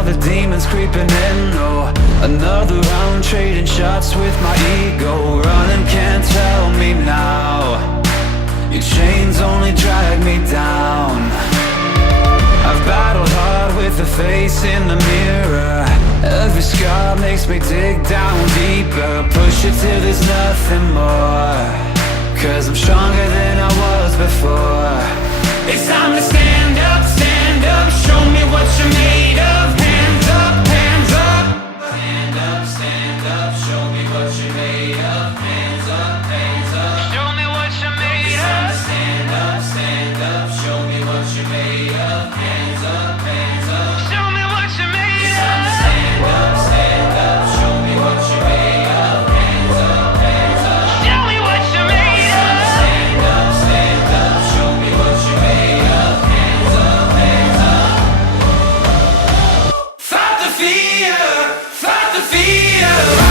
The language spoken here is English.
all the demons creeping in. Oh, another round trading shots with my ego. Running can't tell me now. Your chains only drag me down. I've battled hard with the face in the mirror. Every scar makes me dig down deeper. Push it till there's nothing more, 'cause I'm stronger than I was before. It's time to stand up, show me what you're made of. Hands up, hands up. Stand up, show me what you're made of. Hands up, hands up. Show me what you're made of. Stand up, show me what you're made of. Hands up, hands up. Show me what you're made of. Stand up, show me what you're made of. Hands up, hands up. Show me what you're made of. Stand up, show me what you're made of. Hands up, hands up. Fight the fear, fight the fear.